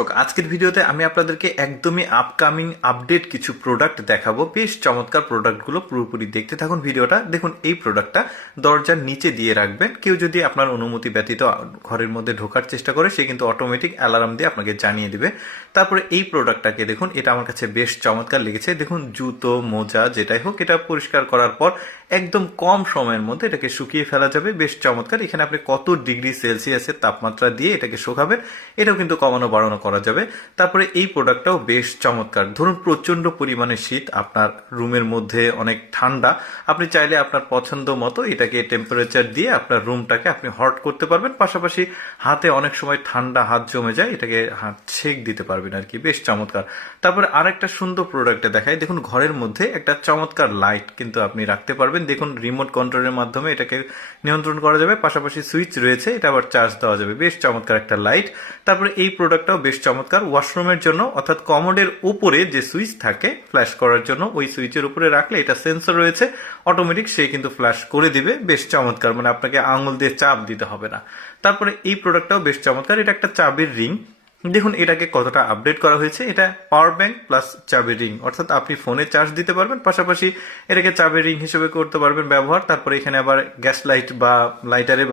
দর্শক, আজকের ভিডিওতে আমি আপনাদেরকে একদমই আপকামিং আপডেট কিছু প্রোডাক্ট দেখাবো। বেশ চমৎকার প্রোডাক্টগুলো পুরোপুরি দেখতে থাকুন ভিডিওটা। দেখুন, এই প্রোডাক্টটা দরজার নিচে দিয়ে রাখবেন। কেউ যদি আপনার অনুমতি ব্যতীত ঘরের মধ্যে ঢোকার চেষ্টা করে, সে কিন্তু অটোমেটিক অ্যালার্ম দিয়ে আপনাকে জানিয়ে দিবে। তারপরে এই প্রোডাক্টটাকে দেখুন, এটা আমার কাছে বেশ চমৎকার লেগেছে। দেখুন, জুতো, মোজা, যেটাই হোক, এটা পরিষ্কার করার পর একদম কম সময়ের মধ্যে এটাকে শুকিয়ে ফেলা যাবে। বেশ চমৎকার, এখানে আপনি কত ডিগ্রি সেলসিয়াসের তাপমাত্রা দিয়ে এটাকে শুকাবেন, এটাও কিন্তু কমানো বাড়ানো করা যাবে। তারপরে এই প্রোডাক্টটাও বেশ চমৎকার। ধরুন প্রচণ্ড পরিমাণে শীত, আপনার রুমের মধ্যে অনেক ঠান্ডা, আপনি চাইলে আপনার পছন্দ মতো এটাকে টেম্পারেচার দিয়ে আপনার রুমটাকে আপনি হট করতে পারবেন। পাশাপাশি হাতে অনেক সময় ঠান্ডা হাত জমে যায়, এটাকে হাত ছেক দিতে পারবেন আর কি বেশ চমৎকার। তারপরে আরেকটা সুন্দর প্রোডাক্টে দেখায় দেখুন ঘরের মধ্যে একটা চমৎকার লাইট কিন্তু আপনি রাখতে পারবেন। দেখুন রিমোট কন্ট্রোলের মাধ্যমে এটাকে নিয়ন্ত্রণ করা যাবে। পাশাপাশি সুইচ রয়েছে, এটা আবার চার্জ দেওয়া যাবে। বেশ চমৎকার একটা লাইট তারপরে এই প্রোডাক্টটাও বেশ চমৎকার ওয়াশরুমের জন্য, অর্থাৎ কমোডের উপরে যে সুইচ থাকে ফ্ল্যাশ করার জন্য, ওই সুইচের উপরে রাখলে এটা সেন্সর রয়েছে অটোমেটিক সে কিন্তু ফ্ল্যাশ করে দিবে, বেশ চমৎকার মানে আপনাকে আঙুল দিয়ে চাপ দিতে হবে না। তারপরে এই প্রোডাক্টটাও বেশ চমৎকার, এটা একটা চাবির রিং দেখুন, এটাকে কতটা আপডেট করা হয়েছে, এটা পাওয়ার ব্যাংক প্লাস চাবির রিং অর্থাৎ আপনি ফোনে চার্জ দিতে পারবেন, পাশাপাশি এটাকে চাবির রিং হিসেবে করতে পারবেন ব্যবহার, তারপরে এখানে আবার গ্যাস লাইট বা লাইটারে